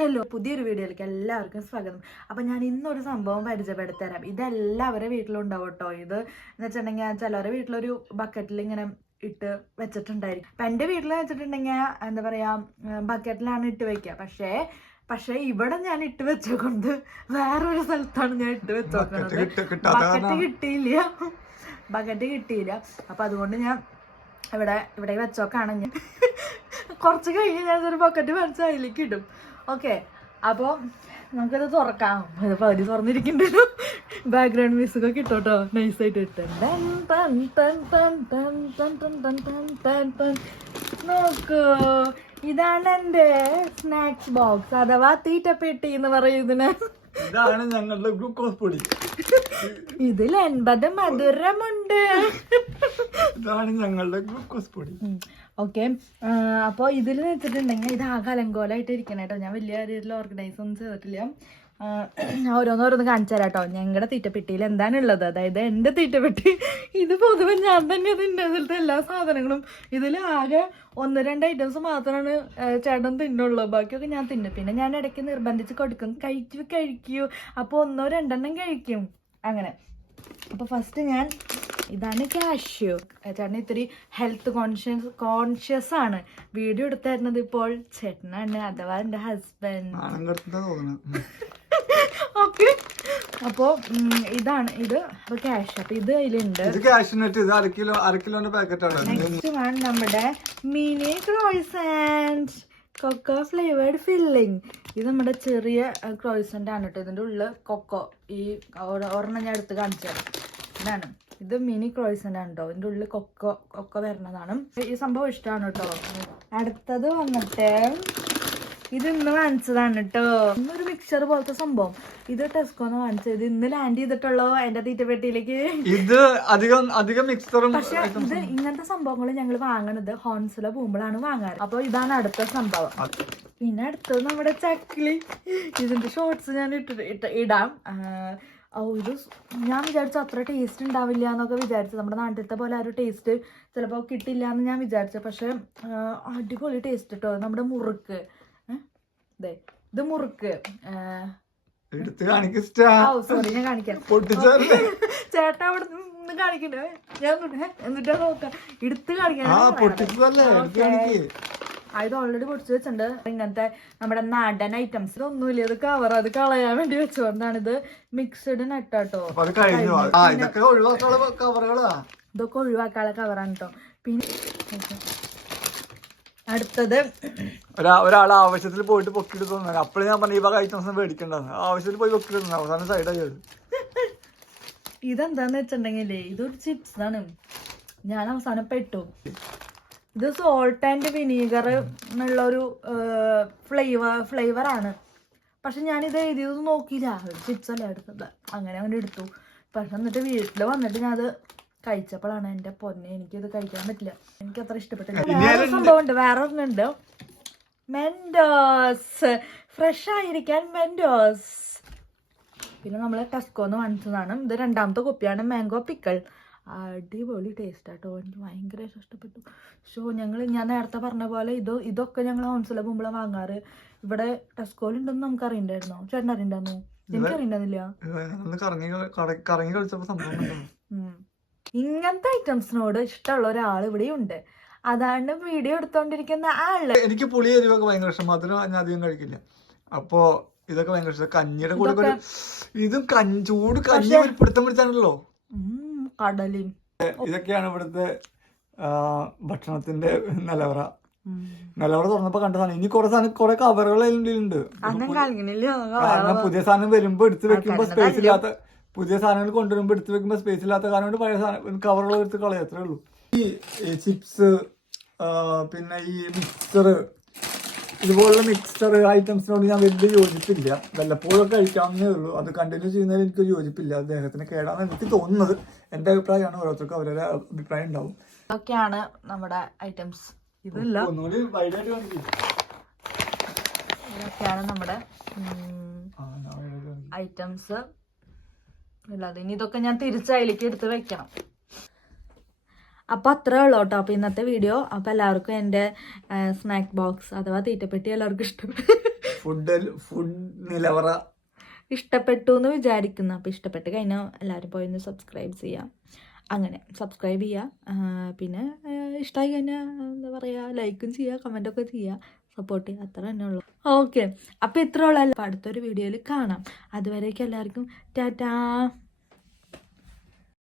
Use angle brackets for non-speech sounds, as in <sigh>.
Hello പുതിയൊരു വീഡിയോയിലേക്ക് എല്ലാവർക്കും സ്വാഗതം. അപ്പം ഞാൻ ഇന്നൊരു സംഭവം പരിചയപ്പെടുത്തരാം. ഇതെല്ലാവരുടെ വീട്ടിലുണ്ടാവും കേട്ടോ ഇത്. എന്ന് വെച്ചിട്ടുണ്ടെങ്കിൽ ചിലവരുടെ വീട്ടിലൊരു ബക്കറ്റിൽ ഇങ്ങനെ ഇട്ട് വെച്ചിട്ടുണ്ടായിരിക്കും. അപ്പം എന്റെ വീട്ടിൽ വെച്ചിട്ടുണ്ടെങ്കിൽ എന്താ പറയുക ബക്കറ്റിലാണ് ഇട്ട് വെക്കുക. പക്ഷേ പക്ഷേ ഇവിടെ ഞാൻ ഇട്ട് വെച്ചോണ്ട് വേറൊരു സ്ഥലത്താണ് ഞാൻ ഇട്ട് വെച്ചോക്കുന്നത്. ബക്കറ്റ് കിട്ടിയില്ല. ബക്കറ്റ് കിട്ടിയില്ല. അപ്പം അതുകൊണ്ട് ഞാൻ ഇവിടെ ഇവിടെ വെച്ചോക്കാണ് ഞാൻ. കുറച്ച് കഴിഞ്ഞ് ഞാൻ ഒരു ബക്കറ്റ് പറിച്ച് അതിലേക്ക് ഇടും. ഓക്കെ അപ്പോൾ നമുക്കത് തുറക്കാം പകുതി തുറന്നിരിക്കുന്നുണ്ടല്ലോ ബാക്ക്ഗ്രൗണ്ട് മ്യൂസിക് ഒക്കെ ഇട്ടോട്ടോ നൈസായിട്ട് ഇട്ട് നോക്കൂ ഇതാണ് എന്റെ സ്നാക്സ് ബോക്സ് അഥവാ തീറ്റപ്പെട്ടി എന്ന് പറയുന്നതിന് ഇതാണ് ഞങ്ങളുടെ ഗ്ലൂക്കോസ് പൊടി ഇതിൽ എൺപത് മധുരമുണ്ട് ഇതാണ് ഞങ്ങളുടെ ഗ്ലൂക്കോസ് പൊടി ഓക്കെ അപ്പോൾ ഇതിൽ വെച്ചിട്ടുണ്ടെങ്കിൽ ഇത് ആകെ അലങ്കോലമായിട്ട് ഇരിക്കണം കേട്ടോ ഞാൻ വലിയ രീതിയിൽ ഓർഗനൈസ് ഒന്നും ചെയ്തിട്ടില്ല. ഓരോന്നോരോന്ന് കാണിച്ചു തരാം കേട്ടോ ഞങ്ങളുടെ തീറ്റപ്പെട്ടിയിൽ എന്താണുള്ളത് അതായത് എന്റെ തീറ്റപ്പെട്ടി ഇത് പൊതുവെ ഞാൻ തന്നെ തിന്നെ അതിലത്തെ എല്ലാ സാധനങ്ങളും ഇതിൽ ആകെ ഒന്ന് രണ്ട് ഐറ്റംസ് മാത്രമാണ് ചേട്ടൻ തിന്നുള്ളൂ. ബാക്കിയൊക്കെ ഞാൻ തിന്നും. പിന്നെ ഞാൻ ഇടയ്ക്ക് നിർബന്ധിച്ച് കൊടുക്കും. കഴിച്ചു കഴിക്കൂ. അപ്പോൾ ഒന്നോ രണ്ടെണ്ണം കഴിക്കും. അങ്ങനെ. അപ്പോൾ ഫസ്റ്റ് ഞാൻ ഇതാണ് കാഷ്യൂ ചേട്ടൻ ഇത്തിരി ഹെൽത്ത് കോൺഷ്യസ് കോൺഷ്യസ് ആണ്. വീഡിയോ എടുത്തായിരുന്നത് ഇപ്പോൾ ചേട്ടനാണ് അഥവാ എന്റെ ഹസ്ബൻഡ് ഓക്കെ അപ്പോൾ ഇതാണ് ഇത് അപ്പൊ ക്യാഷ് അപ്പൊ ഇത് അതിലുണ്ട്. നെക്സ്റ്റ് വൺ നമ്മുടെ mini croissant and cocoa flavoured filling ഇത് നമ്മുടെ ചെറിയ ക്രോയ്സന്റ് ആണ് കേട്ടോ. ഇതിന്റെ ഉള്ളിൽ കൊക്കോ ഈ ഒര- ഒരെണ്ണം ഞാൻ എടുത്ത് കാണിച്ചു തരാം. ഇതാണ്. ഇത് മിനി ക്രോയ്സന്റ് ആണ് കേട്ടോ ഇതിന്റെ ഉള്ളിൽ കൊക്ക കൊക്ക വരുന്നതാണ്. ഈ സംഭവം ഇഷ്ടമാണ് കേട്ടോ അടുത്തത് വന്നിട്ട് ഇത് ഇന്ന് വാങ്ങിച്ചതാണ് കേട്ടോ ഇന്നൊരു മിക്സർ പോലത്തെ സംഭവം. ഇത് ടെസ്കോന്ന് വാങ്ങിച്ചത്. ഇന്ന് ലാൻഡ് ചെയ്തിട്ടുള്ളോ എന്റെ തീറ്റപ്പെട്ടിയിലേക്ക് ഇത് അധികം അധികം മിക്സറും പക്ഷെ ഇത് ഇങ്ങനത്തെ സംഭവങ്ങൾ ഞങ്ങൾ വാങ്ങണത് ഹോൺസില പോകുമ്പോഴാണ് വാങ്ങാറ്. അപ്പൊ ഇതാണ് അടുത്ത സംഭവം. പിന്നെ അടുത്തത് നമ്മുടെ ചക്കിളി. ഇതിന്റെ ഷോർട്സ് ഞാൻ ഇട്ടിട്ട് ഇട്ട് ഇടാം. ഓ ഇത് ഞാൻ വിചാരിച്ചു അത്ര ടേസ്റ്റ് ഉണ്ടാവില്ല എന്നൊക്കെ വിചാരിച്ചു. നമ്മുടെ നാട്ടിലത്തെ പോലെ ആ ഒരു ടേസ്റ്റ് ചിലപ്പോൾ കിട്ടില്ല എന്ന് ഞാൻ വിചാരിച്ചു. പക്ഷെ അടിപൊളി ടേസ്റ്റ് കേട്ടോ നമ്മുടെ മുറുക്ക്. അതെ ഇത് മുറുക്ക്. എടുത്ത് കാണിക്കാ സോറി ഞാൻ കാണിക്കാം. <laughs> ചേട്ടാ അവിടെ നിന്ന് കാണിക്കണ്ടേ? ഞാൻ. എന്നിട്ടാ നോക്കാം. എടുത്ത് കാണിക്കാൻ കാണിക്ക്. ഇത് ഓൾറെഡി പൊടിച്ചു വെച്ചിട്ടുണ്ട്. ഇങ്ങനത്തെ നമ്മുടെ നാടൻ ഐറ്റംസ് ഇതൊന്നുമില്ല ഇത് കവർ അത് കളയാൻ വേണ്ടി വെച്ചുകൊണ്ടാണ് ഇത് മിക്സഡ് നട്ടാട്ടോ ഇതൊക്കെ ഒഴിവാക്കാനുള്ള കവറാണ് കേട്ടോ പിന്നെ അടുത്തത് ഒരാൾ ആവശ്യത്തിൽ പോയിട്ട് പൊക്കിയിട്ട് തോന്നുന്നു അപ്പോഴും ഞാൻ പറഞ്ഞു ഈ ഭാഗം ഐറ്റംസ് മേടിക്കണ്ടെന്ന്. ആവശ്യത്തിൽ പോയി പൊക്കിയിട്ട് അവസാനം സൈഡായി ഇതെന്താന്ന് വെച്ചിട്ടുണ്ടെങ്കിലേ ഇതൊരു ചിപ്സ് ആണ്. ഞാൻ അവസാനം പെട്ടു. ഇത് സോൾട്ട് ആൻഡ് വിനീഗർ എന്നുള്ള ഒരു ഫ്ലേവർ ഫ്ലേവറാണ് പക്ഷെ ഞാനിത് എഴുതിയത് നോക്കിയില്ല. ചിപ്സല്ല എടുത്തത്. അങ്ങനെ അങ്ങനെ എടുത്തു. പക്ഷെ എന്നിട്ട് വീട്ടിൽ വന്നിട്ട് ഞാൻ അത് കഴിച്ചപ്പോഴാണ് എന്റെ പൊന്നെ എനിക്കത് കഴിക്കാൻ പറ്റില്ല. എനിക്ക് അത്ര ഇഷ്ടപ്പെട്ടില്ല വേറെ സംഭവമുണ്ട്. വേറെ ഒന്നുണ്ട് മെൻഡോസ് ഫ്രഷ് ആയിരിക്കാൻ മെൻഡോസ് പിന്നെ നമ്മൾ ടെസ്കോന്ന് വാങ്ങിച്ചതാണ്. ഇത് രണ്ടാമത്തെ കുപ്പിയാണ് മാംഗോ പിക്കിൾ അടിപൊളി ടേസ്റ്റ് ആട്ടോ എനിക്ക് ഭയങ്കര ഇഷ്ടപ്പെട്ടു. ഷോ ഞങ്ങൾ ഞാൻ നേരത്തെ പറഞ്ഞ പോലെ ഇതോ ഇതൊക്കെ ഞങ്ങൾ ഹോംസിലെ പോകുമ്പോൾ വാങ്ങാറ്. ഇവിടെ ടെസ്കോയിലുണ്ടെന്ന് നമുക്ക് അറിയണ്ടായിരുന്നോ? ചേട്ടൻ അറിയണ്ടായിരുന്നു എനിക്ക് അറിയണ്ടായിരുന്നില്ല. ഇങ്ങനത്തെ ഐറ്റംസിനോട് ഇഷ്ടമുള്ള ഒരാൾ ഇവിടെ ഉണ്ട്. അതാണ് വീഡിയോ എടുത്തോണ്ടിരിക്കുന്ന ആൾ. എനിക്ക് പുളി എരിവൊക്കെ ഭയങ്കര ഇഷ്ടം. മധുരം ഞാൻ അധികം കഴിക്കില്ല. അപ്പോ ഇതൊക്കെ ഭയങ്കര ഇഷ്ടം. കഞ്ഞിയുടെ കൂടെ ഇതും ചൂട് കഞ്ഞി പിടുത്തം പിടിച്ചാണല്ലോ. ഉം, കടലും ഇതൊക്കെയാണ് ഇവിടുത്തെ ഭക്ഷണത്തിന്റെ നിലവറ. നിലവറ തുറന്നപ്പോ കണ്ട സാധനം. ഇനി കുറെ സാധനം കുറെ കവറുകൾ ഉണ്ട് കാരണം പുതിയ സാധനം വരുമ്പോ എടുത്തു വെക്കുമ്പോ സ്പേസ് ഇല്ലാത്ത പുതിയ സാധനങ്ങൾ കൊണ്ടുവരുമ്പോ എടുത്തു വെക്കുമ്പോ സ്പേസ് ഇല്ലാത്ത കാരണം കൊണ്ട് പഴയ സാധനം കവറുകൾ എടുത്ത് കളയത്രേ അത്രേ ഉള്ളൂ. ഈ ചിപ്സ് പിന്നെ ഈ മിക്സർ ഇതുപോലുള്ള മിക്സർ ഐറ്റംസിനോട് ഞാൻ വലിയ യോജിപ്പില്ല. വല്ലപ്പോഴൊക്കെ കഴിക്കാവുന്നേ ഉള്ളൂ. അത് കണ്ടിന്യൂ ചെയ്യുന്നതിൽ എനിക്ക് യോജിപ്പില്ല. അദ്ദേഹത്തിന് കേടാന്ന് എനിക്ക് തോന്നുന്നത് എന്റെ അഭിപ്രായമാണ്. ഓരോരുത്തർക്കും അവരുടെ അഭിപ്രായം ഉണ്ടാവും. ഇതൊക്കെയാണ് നമ്മുടെ ഐറ്റംസ് ഇതല്ല. ഒന്നുകൂടി വൈഡായിട്ട് ഇതൊക്കെയാണ് നമ്മുടെ. ഐറ്റംസ് അല്ലാതെ ഇനി ഇതൊക്കെ ഞാൻ തിരിച്ചയിലേക്ക് എടുത്ത് വെക്കണം. അപ്പോൾ അത്രേ ഉള്ളൂ കേട്ടോ. അപ്പോൾ ഇന്നത്തെ വീഡിയോ അപ്പോൾ എല്ലാവർക്കും എന്റെ സ്നാക്ക് ബോക്സ് അഥവാ തീറ്റപ്പെട്ടി എല്ലാവർക്കും ഇഷ്ടപ്പെട്ടു ഫുഡ് ഫുഡ് നിലവറ. ഇഷ്ടപ്പെട്ടു എന്ന് വിചാരിക്കുന്നു. അപ്പോൾ ഇഷ്ടപ്പെട്ട് കഴിഞ്ഞാൽ എല്ലാവരും പോയി ഒന്ന് സബ്സ്ക്രൈബ് ചെയ്യാം. അങ്ങനെ സബ്സ്ക്രൈബ് ചെയ്യുക പിന്നെ ഇഷ്ടമായി കഴിഞ്ഞാൽ എന്താ പറയുക ലൈക്കും ചെയ്യുക കമന്റൊക്കെ ചെയ്യുക സപ്പോർട്ട് ചെയ്യുക അത്ര തന്നെ ഉള്ളൂ. ഓക്കെ അപ്പോൾ ഇത്ര ഉള്ളൂ. അപ്പോൾ അടുത്തൊരു വീഡിയോയിൽ കാണാം. അതുവരേക്കും എല്ലാവർക്കും ടാറ്റാ.